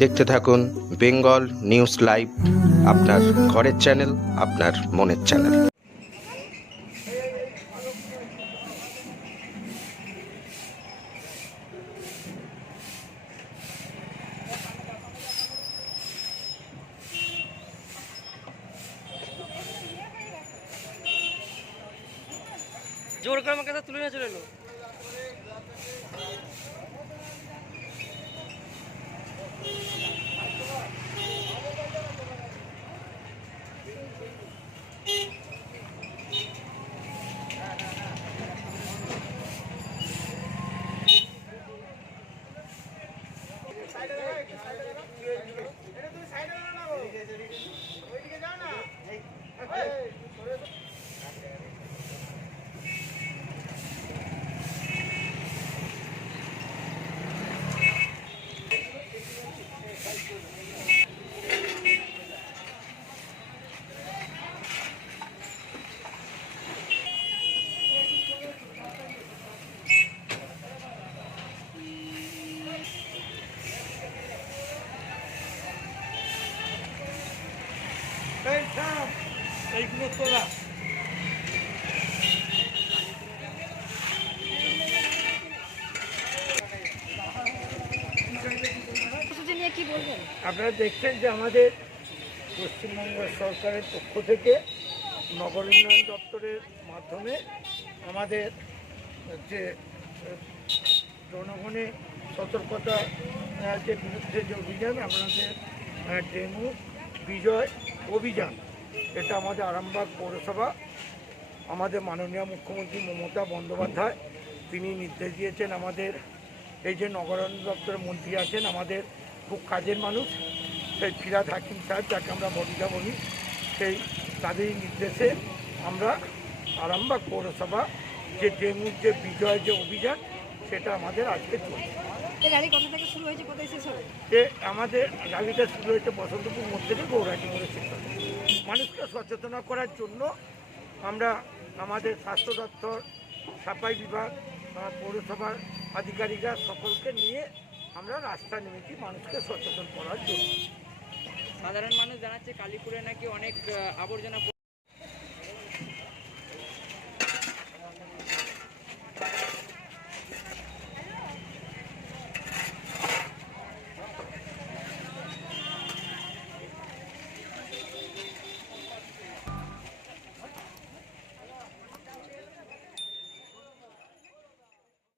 দেখতে থাকুন Bengal news live, আপনার ঘরের চ্যানেল, আপনার মনের চ্যানেল। জোর করে আমাকে তুলে নিয়ে চলে এলো। এইগুলো তোলা আপনারা দেখছেন যে আমাদের পশ্চিমবঙ্গ সরকারের পক্ষ থেকে নগর উন্নয়ন দপ্তরের মাধ্যমে আমাদের যে জনগণের সতর্কতা যে বিরুদ্ধে যে অভিযান, আমাদের ডেঙ্গু বিজয় অভিযান, এটা আমাদের আরামবাগ পৌরসভা, আমাদের মাননীয় মুখ্যমন্ত্রী মমতা বন্দ্যোপাধ্যায় তিনি নির্দেশ দিয়েছেন। আমাদের এই যে নগরায়ণ দপ্তরের মন্ত্রী আছেন, আমাদের খুব কাজের মানুষ, সেই ফিরাদ হাকিম সাহেব, যাকে আমরা বডিদা বলি, সেই তাদেরই নির্দেশে আমরা আরামবাগ পৌরসভা যে ডেঙ্গুর যে বিজয় যে অভিযান, সেটা আমাদের আজকে চলছে। আমাদের র্যালিটা শুরু হয়েছে বসন্তপুর মোড় থেকে গৌরাটি মোড়ে শেষ হবে। মানুষকে সচেতন করার জন্য আমরা আমাদের স্বাস্থ্য দপ্তর, সাফাই বিভাগ, পৌরসভার আধিকারিকরা সকলকে নিয়ে আমরা রাস্তায় নেমেছি মানুষকে সচেতন করার জন্য। সাধারণ মানুষ জানাচ্ছে কালীপুরে নাকি অনেক আবর্জনা